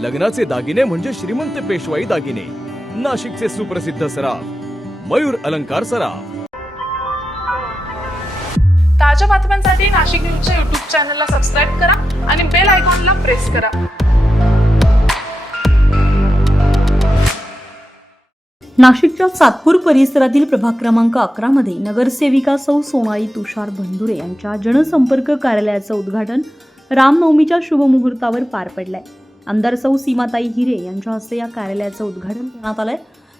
लग्नाचे दागिने म्हणजे श्रीमंत पेशवाई दागिने, नाशिकचे सुप्रसिद्ध सराफ मयूर अलंकार सराफ। ताज्या बातम्यांसाठी नाशिक न्यूजच्या YouTube चॅनलला सबस्क्राईब करा आणि बेल आयकॉनला प्रेस करा। नाशिकच्या सातपूर परिसरातील प्रभाग क्रमांक 11 मध्ये नगरसेविका सौ सोनाली तुषार बंधुरे यांच्या जनसंपर्क कार्यालयाचं उद्घाटन रामनवमीच्या शुभ मुहूर्तावर पार पडलंय। आमदार सौ सीमाताई हिरे यांच्या हस्ते या कार्यालयाचं उद्घाटन करण्यात आलंय।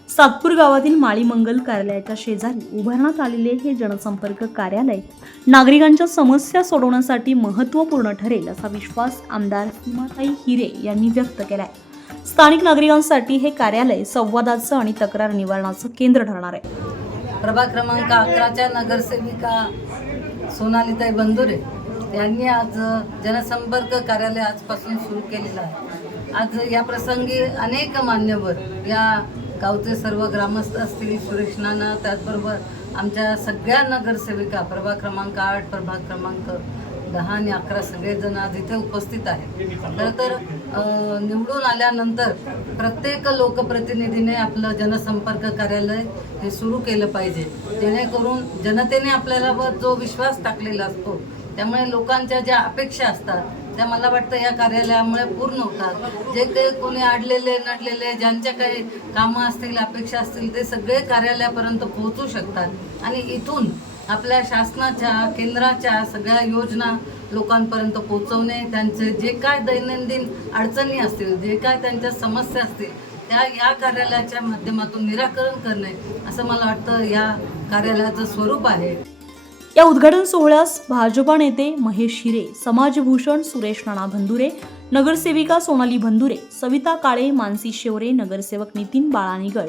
सातपूर गावातील माळी मंगल कार्यालयाच्या शेजारी उभारण्यात आलेले हे जनसंपर्क कार्यालय नागरिकांच्या समस्या सोडवण्यासाठी महत्त्वपूर्ण ठरेल असा विश्वास आमदार सीमाताई हिरे यांनी व्यक्त केलाय। स्थानिक नागरिकांसाठी हे कार्यालय संवादाचं आणि तक्रार निवारणाचं केंद्र ठरणार आहे। प्रभाग क्रमांक 11च्या नगरसेविका सोनालीताई बंधुरे यांनी आज जनसंपर्क कार्यालय आजपासून सुरू केलेलं आहे। आज या प्रसंगी अनेक मान्यवर, या गावचे सर्व ग्रामस्थ असतील, सुरेश नाना, त्याचबरोबर आमच्या सगळ्या नगरसेविका प्रभाग क्रमांक 8, प्रभाग क्रमांक 10 आणि 11 सगळेजण आज इथे उपस्थित आहेत। खरं तर निवडून आल्यानंतर प्रत्येक लोकप्रतिनिधीने आपलं जनसंपर्क कार्यालय हे सुरू केलं पाहिजे, जेणेकरून जनतेने आपल्याला जो विश्वास टाकलेला असतो, त्यामुळे लोकांच्या ज्या अपेक्षा असतात त्या मला वाटतं या कार्यालयामुळे पूर्ण होतात। जे काही कोणी अडलेले नडलेले ज्यांच्या काही कामं असतील, अपेक्षा असतील, ते सगळे कार्यालयापर्यंत पोहोचू शकतात आणि इथून आपल्या शासनाच्या, केंद्राच्या सगळ्या योजना लोकांपर्यंत पोहोचवणे, त्यांचे जे काय दैनंदिन अडचणी असतील, जे काय त्यांच्या समस्या असतील, त्या या कार्यालयाच्या माध्यमातून निराकरण करणे, असं मला वाटतं या कार्यालयाचं स्वरूप आहे। या उद्घाटन सोहळ्यास भाजपा नेते महेश हिरे, समाजभूषण सुरेश नाना बंधुरे, नगरसेविका सोनाली बंधुरे, सविता काळे, मानसी शेवरे, नगरसेवक नितीन बाळानिगड,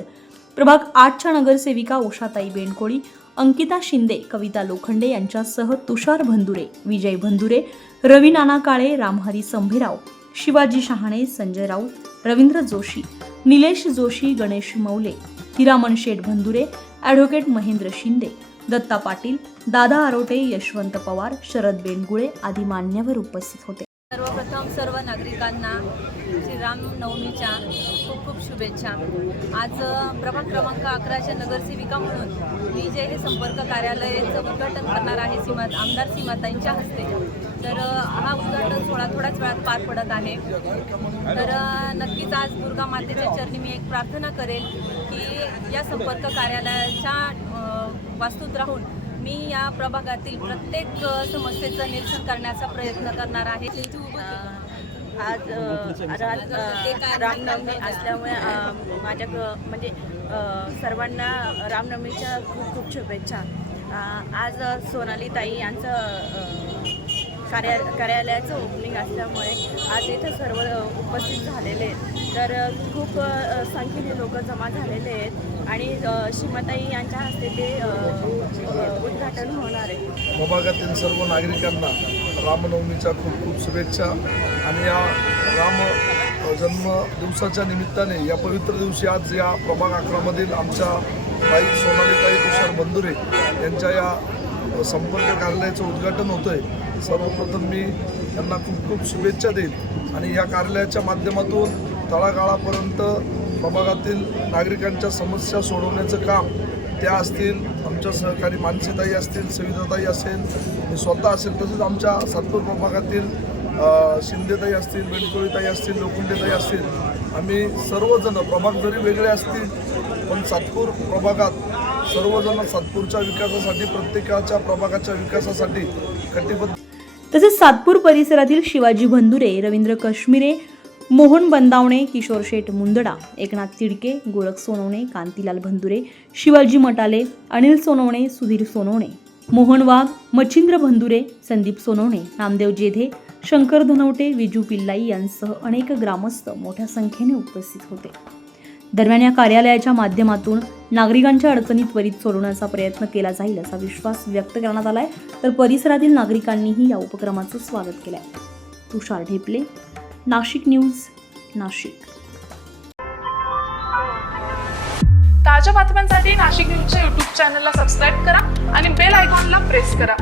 प्रभाग 8च्या नगरसेविका उषाताई बेंडकोळी, अंकिता शिंदे, कविता लोखंडे यांच्यासह तुषार बंधुरे, विजय बंधुरे, रवी नाना काळे, रामहरी संभेराव, शिवाजी शहाणे, संजय राऊत, रवींद्र जोशी, निलेश जोशी, गणेश मौले, हिरामन शेठ बंधुरे, ॲडव्होकेट महेंद्र शिंदे, दत्ता पाटील, दादा आरोटे, यशवंत पवार, शरद बेंडगुळे आदी मान्यवर उपस्थित होते। सर्वप्रथम सर्व नागरिकांना श्रीरामनवमीच्या खूप खूप शुभेच्छा। आज प्रभाग क्रमांक 11च्या नगरसेविका म्हणून मी जे हे संपर्क कार्यालयाचं उद्घाटन करणार आहे आमदार सीमाताईंच्या हस्ते, तर हा उद्घाटन सोहळा थोड्याच वेळात पार पडत आहे। तर नक्कीच आज दुर्गा मातेच्या चरणी मी एक प्रार्थना करेल की या संपर्क कार्यालयाच्या वास्तूत राहून मी या प्रभागातील प्रत्येक समस्येचं निरसन करण्याचा प्रयत्न करणार आहे। आज रामनवमी असल्यामुळे माझ्या म्हणजे सर्वांना रामनवमीच्या खूप खूप शुभेच्छा। आज सोनालीताई यांचं कार्यालयाचं ओपनिंग असल्यामुळे आज इथं सर्व उपस्थित झालेले आहेत। तर खूप संख्येने लोक जमा झालेले आहेत आणि सीमाताई यांच्या हस्ते ते उद्घाटन होणार आहे। प्रभागातील सर्व नागरिकांना रामनवमीच्या खूप खूप शुभेच्छा। आणि या राम जन्म दिवसाच्या निमित्ताने या पवित्र दिवशी आज या प्रभाग 11मधील आमच्या ताई सोनालीताई तुषार बंधुरे यांच्या या संपर्क कार्यालयाचं उद्घाटन होतं आहे। सर्वप्रथम मी त्यांना खूप खूप शुभेच्छा देईन आणि या कार्यालयाच्या माध्यमातून तळागाळापर्यंत प्रभागातील नागरिकांच्या समस्या सोडवण्याचं काम, त्या असतील, आमच्या सहकारी मानसीताई असतील, सविताताई असेल, मी स्वतः असेल, तसेच आमच्या सातपूर प्रभागातील शिंदेताई असतील, बेंडकोळीताई असतील, लोखंडेताई असतील, आम्ही सर्वजण, प्रभाग जरी वेगळे असतील पण सातपूर प्रभागात सर्वजण सातपूरच्या विकासासाठी, प्रत्येकाच्या प्रभागाच्या विकासासाठी कटिबद्ध। तसेच सातपूर परिसरातील शिवाजी बंधुरे, रवींद्र काश्मीरे, मोहन बंदावणे, किशोर शेठ मुंदडा, एकनाथ तिडके, गोरख सोनवणे, कांतीलाल बंधुरे, शिवाजी मटाले, अनिल सोनवणे, सुधीर सोनवणे, मोहन वाघ, मच्छिंद्र बंधुरे, संदीप सोनवणे, नामदेव जेधे, शंकर धनवटे, विजू पिल्लाई यांसह अनेक ग्रामस्थ मोठ्या संख्येने उपस्थित होते। दरम्यान या कार्यालयाच्या माध्यमातून नागरिकांच्या अडचणी त्वरित सोडवण्याचा प्रयत्न केला जाईल असा विश्वास व्यक्त करण्यात आलाय। तर परिसरातील नागरिकांनीही या उपक्रमाचं स्वागत केलंय। तुषार ढेपले, नाशिक न्यूज, नाशिक। ताज्या बातम्यांसाठी नाशिक न्यूजच्या YouTube चॅनलला सबस्क्राईब करा आणि बेल आयकॉनला प्रेस करा।